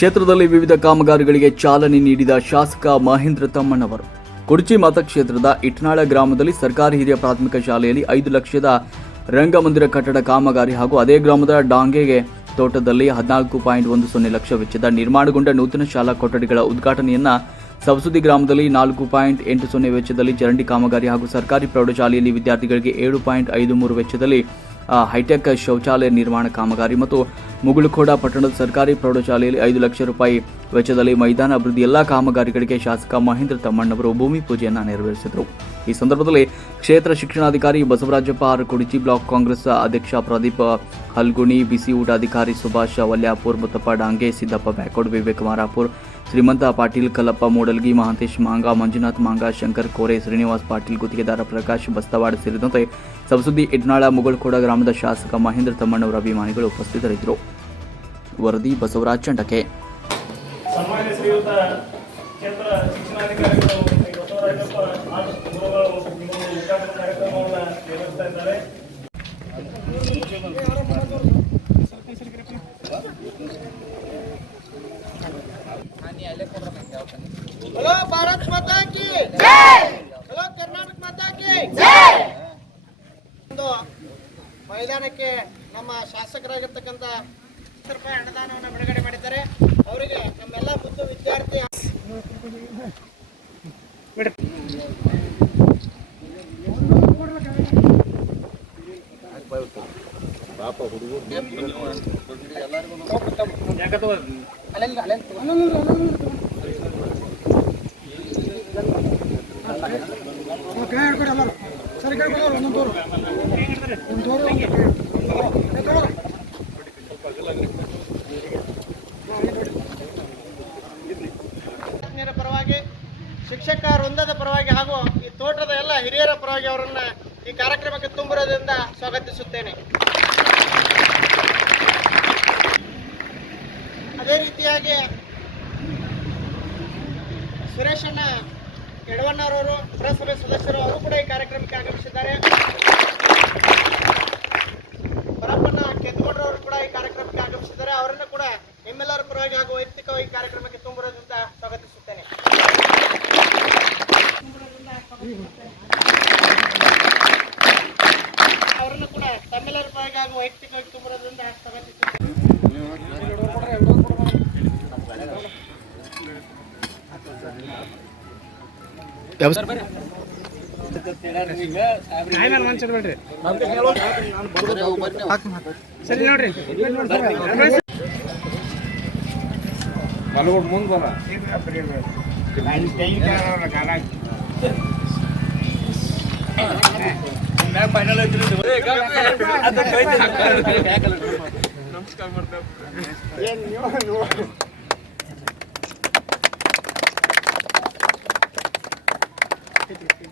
ಕ್ಷೇತ್ರದಲ್ಲಿ ವಿವಿಧ ಕಾಮಗಾರಿಗಳಿಗೆ ಚಾಲನೆ ನೀಡಿದ ಶಾಸಕ ಮಹೇಂದ್ರ ತಮ್ಮಣ್ಣವರು. ಕುರ್ಚಿ ಮತಕ್ಷೇತ್ರದ ಇಟ್ನಾಳ ಗ್ರಾಮದಲ್ಲಿ ಸರ್ಕಾರಿ ಹಿರಿಯ ಪ್ರಾಥಮಿಕ ಶಾಲೆಯಲ್ಲಿ ಐದು ಲಕ್ಷದ ರಂಗಮಂದಿರ ಕಟ್ಟಡ ಕಾಮಗಾರಿ ಹಾಗೂ ಅದೇ ಗ್ರಾಮದ ಡಾಂಗೆಗೆ ತೋಟದಲ್ಲಿ ಹದಿನಾಲ್ಕು ಪಾಯಿಂಟ್ ಒಂದು ಸೊನ್ನೆ ಲಕ್ಷ ವೆಚ್ಚದ ನಿರ್ಮಾಣಗೊಂಡ ನೂತನ ಶಾಲಾ ಕೊಠಡಿಗಳ ಉದ್ಘಾಟನೆಯನ್ನ ಸವಸುದಿ ಗ್ರಾಮದಲ್ಲಿ ನಾಲ್ಕು ಪಾಯಿಂಟ್ ಎಂಟು ಸೊನ್ನೆ ವೆಚ್ಚದಲ್ಲಿ ಚರಂಡಿ ಕಾಮಗಾರಿ ಹಾಗೂ ಸರ್ಕಾರಿ ಪ್ರೌಢಶಾಲೆಯಲ್ಲಿ ವಿದ್ಯಾರ್ಥಿಗಳಿಗೆ ಏಳು ಪಾಯಿಂಟ್ ಐದು ಮೂರು ವೆಚ್ಚದಲ್ಲಿ ಹೈಟೆಕ್ ಶೌಚಾಲಯ ನಿರ್ಮಾಣ ಕಾಮಗಾರಿ ಮತ್ತು ಮುಗುಳುಖೋಡ ಪಟ್ಟಣದ ಸರ್ಕಾರಿ ಪ್ರೌಢಶಾಲೆಯಲ್ಲಿ ಐದು ಲಕ್ಷ ರೂಪಾಯಿ ವೆಚ್ಚದಲ್ಲಿ ಮೈದಾನ ಅಭಿವೃದ್ಧಿ ಎಲ್ಲಾ ಕಾಮಗಾರಿಗಳಿಗೆ ಶಾಸಕ ಮಹೇಂದ್ರ ತಮ್ಮಣ್ಣವರು ಭೂಮಿ ಪೂಜೆಯನ್ನು ನೆರವೇರಿಸಿದರು. ಈ ಸಂದರ್ಭದಲ್ಲಿ ಕ್ಷೇತ್ರ ಶಿಕ್ಷಣಾಧಿಕಾರಿ ಬಸವರಾಜಪ್ಪ ಆರ್ ಕುಡಿಚಿ ಬ್ಲಾಕ್ ಕಾಂಗ್ರೆಸ್ ಅಧ್ಯಕ್ಷ ಪ್ರದೀಪ್ ಹಲ್ಗುಣಿ, ಬಿಸಿ ಊಟಾಧಿಕಾರಿ ಸುಭಾಷ್ ವಲ್ಯಾಪುರ್ ಮುತ್ತಪ್ಪ ಡಾಂಗೆ, ಸಿದ್ದಪ್ಪ ಬ್ಯಾಕೋಡ್, ವಿವೇಕ್ ಮಾರಾಪುರ್ ಶ್ರೀಮಂತ ಪಾಟೀಲ್ ಕಲ್ಲಪ್ಪ ಮೂಡಲ್ಗಿ, ಮಹಾಂತೇಶ್ ಮಾಂಗ, ಮಂಜುನಾಥ್ ಮಾಂಗ, ಶಂಕರ್ ಕೋರೆ, ಶ್ರೀನಿವಾಸ್ ಪಾಟೀಲ್, ಗುತ್ತಿಗೆದಾರ ಪ್ರಕಾಶ್ ಬಸ್ತವಾಡ ಸೇರಿದಂತೆ ಸಬಸುದ್ದಿ ಇಡ್ನಾಳ ಮುಗಳಕೋಡ ಗ್ರಾಮದ ಶಾಸಕ ಮಹೇಂದ್ರ ತಮ್ಮಣ್ಣವರ ಅಭಿಮಾನಿಗಳು ಉಪಸ್ಥಿತರಿದ್ದರು. ವರದಿ ಬಸವರಾಜ್ ಚಂಡಕೆ. ಹಲೋ ಭಾರತ್ ಮಾತಾ ಕಿ ಹಲೋ ಕರ್ನಾಟಕ ಮಾತಾ ಕಿ ಒಂದು ಮೈದಾನಕ್ಕೆ ನಮ್ಮ ಶಾಸಕರಾಗಿರ್ತಕ್ಕಂಥ ರೂಪಾಯಿ ಅನುದಾನವನ್ನು ಬಿಡುಗಡೆ ಮಾಡಿದ್ದಾರೆ. ಅವರಿಗೆ ನಮ್ಮೆಲ್ಲ ಮುದ್ದು ವಿದ್ಯಾರ್ಥಿ ಪರವಾಗಿ, ಶಿಕ್ಷಕ ವೃಂದದ ಪರವಾಗಿ ಹಾಗೂ ಈ ತೋಟದ ಎಲ್ಲ ಹಿರಿಯರ ಪರವಾಗಿ ಅವರನ್ನ ಈ ಕಾರ್ಯಕ್ರಮಕ್ಕೆ ತುಂಬಿರೋದ್ರಿಂದ ಸ್ವಾಗತಿಸುತ್ತೇನೆ. ಅದೇ ರೀತಿಯಾಗಿ ಸುರೇಶಣ್ಣ ಯಡವಣ್ಣರವರು ಪುರಸಭೆ ಸದಸ್ಯರು ಅವರು ಕೂಡ ಈ ಕಾರ್ಯಕ್ರಮಕ್ಕೆ ಆಗಮಿಸಿದ್ದಾರೆ. ಪರಪ್ಪನ ಕೆಂದಗೌಡರವರು ಕೂಡ ಈ ಕಾರ್ಯಕ್ರಮಕ್ಕೆ ಆಗಮಿಸಿದ್ದಾರೆ. ಅವರನ್ನು ಕೂಡ ನಿಮ್ಮೆಲ್ಲರ ಪರವಾಗಿ ಹಾಗೂ ವೈಯಕ್ತಿಕವಾಗಿ ಕಾರ್ಯಕ್ರಮಕ್ಕೆ ತುಂಬಿರೋದಂತ ಸ್ವಾಗತಿಸುತ್ತೇನೆ. ಅವರನ್ನು ಕೂಡ ತಮ್ಮೆಲ್ಲರ ಪರವಾಗಿ ಹಾಗೂ ವೈಯಕ್ತಿಕವಾಗಿ ತುಂಬಿರೋದ್ರಿಂದ ಸ್ವಾಗತಿಸುತ್ತೇನೆ. ಸರಿ ನೋಡ್ರಿ. ಮುಂದೆ ಬರ. ನಮಸ್ಕಾರ. ಮಾಡ್ತಾ Gracias.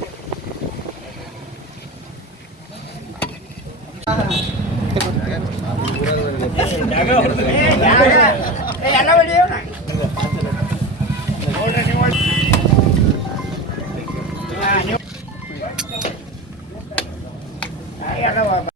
ಜಾಗ ಎಲ್ಲ ಒಳ್ಳೆಯ